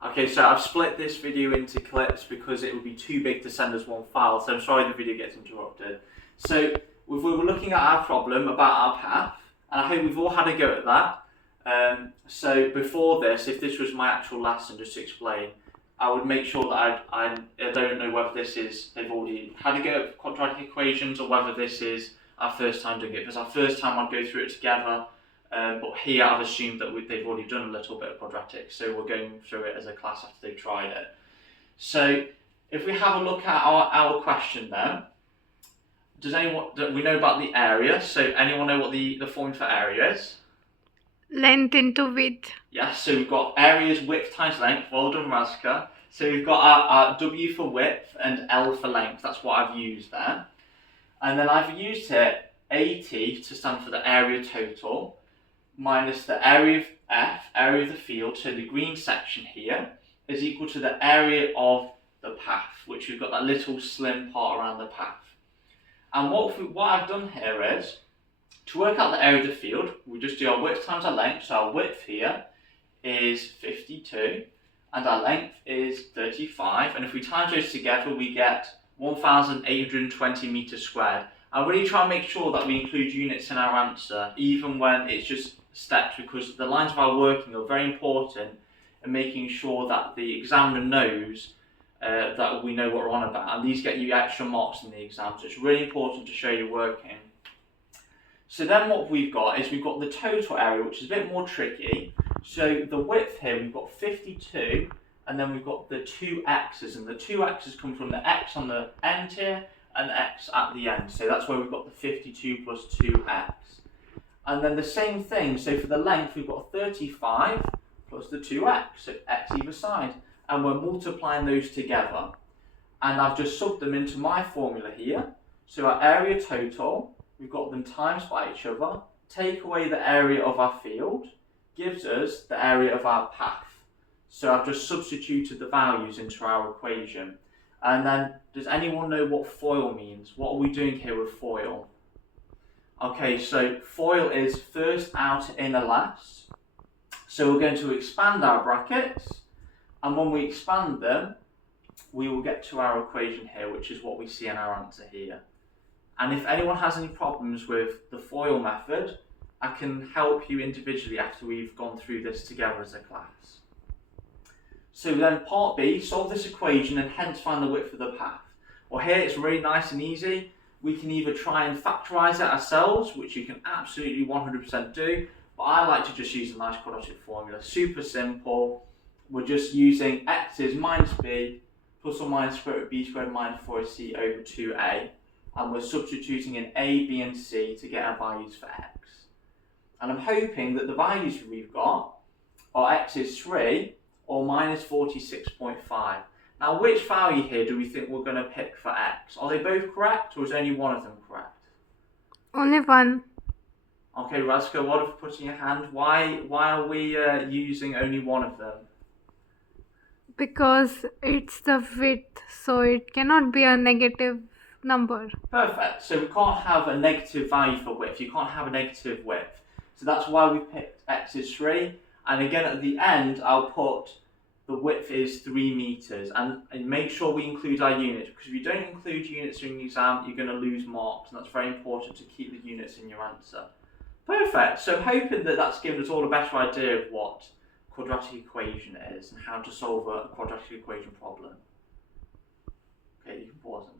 Okay, so I've split this video into clips because it would be too big to send as one file, so I'm sorry the video gets interrupted. So we were looking at our problem about our path, and I hope we've all had a go at that. So before this, if this was my actual lesson, just to explain, I would make sure that I don't know whether this is, they've already had a go at quadratic equations or whether this is our first time doing it, because our first time I'd go through it together. But here I've assumed that they've already done a little bit of quadratic, so we're going through it as a class after they've tried it. So if we have a look at our question then, we know about the area, so anyone know what the formula for area is? Length into width. Yes, so we've got area is width times length, well done Razka. So we've got our W for width and L for length, that's what I've used there. And then I've used here AT to stand for the area total, minus the area of F, area of the field, so the green section here, is equal to the area of the path, which we've got that little slim part around the path. And what I've done here is, to work out the area of the field, we just do our width times our length, so our width here is 52, and our length is 35, and if we times those together, we get 1,820 meters squared. I really try and make sure that we include units in our answer, even when it's just steps, because the lines of our working are very important in making sure that the examiner knows that we know what we're on about, and these get you extra marks in the exam, so it's really important to show your working. So then what we've got is we've got the total area, which is a bit more tricky. So the width here, we've got 52, and then we've got the two x's, and the two x's come from the x on the end here and x at the end. So that's where we've got the 52 plus 2x. And then the same thing, so for the length, we've got 35 plus the 2x, so x either side. And we're multiplying those together. And I've just subbed them into my formula here. So our area total, we've got them times by each other, take away the area of our field, gives us the area of our path. So I've just substituted the values into our equation. And then, does anyone know what FOIL means? What are we doing here with FOIL? Okay, so FOIL is first out, inner last. So we're going to expand our brackets, and when we expand them, we will get to our equation here, which is what we see in our answer here. And if anyone has any problems with the FOIL method, I can help you individually after we've gone through this together as a class. So then part B, solve this equation and hence find the width of the path. Well, here it's really nice and easy. We can either try and factorise it ourselves, which you can absolutely 100% do, but I like to just use a nice quadratic formula. Super simple. We're just using x is minus b plus or minus square root of b squared minus 4ac over 2a. And we're substituting in a, b and c to get our values for x. And I'm hoping that the values we've got are x is 3 or minus 46.5. Now, which value here do we think we're going to pick for x? Are they both correct, or is only one of them correct? Only one. Okay, Razka, what have you put in your hand? Why are we using only one of them? Because it's the width, so it cannot be a negative number. Perfect. So we can't have a negative value for width. You can't have a negative width. So that's why we picked x is 3. And again, at the end, I'll put the width is 3 meters. And make sure we include our units, because if you don't include units in the exam, you're going to lose marks. And that's very important to keep the units in your answer. Perfect. So I'm hoping that that's given us all a better idea of what quadratic equation is and how to solve a quadratic equation problem.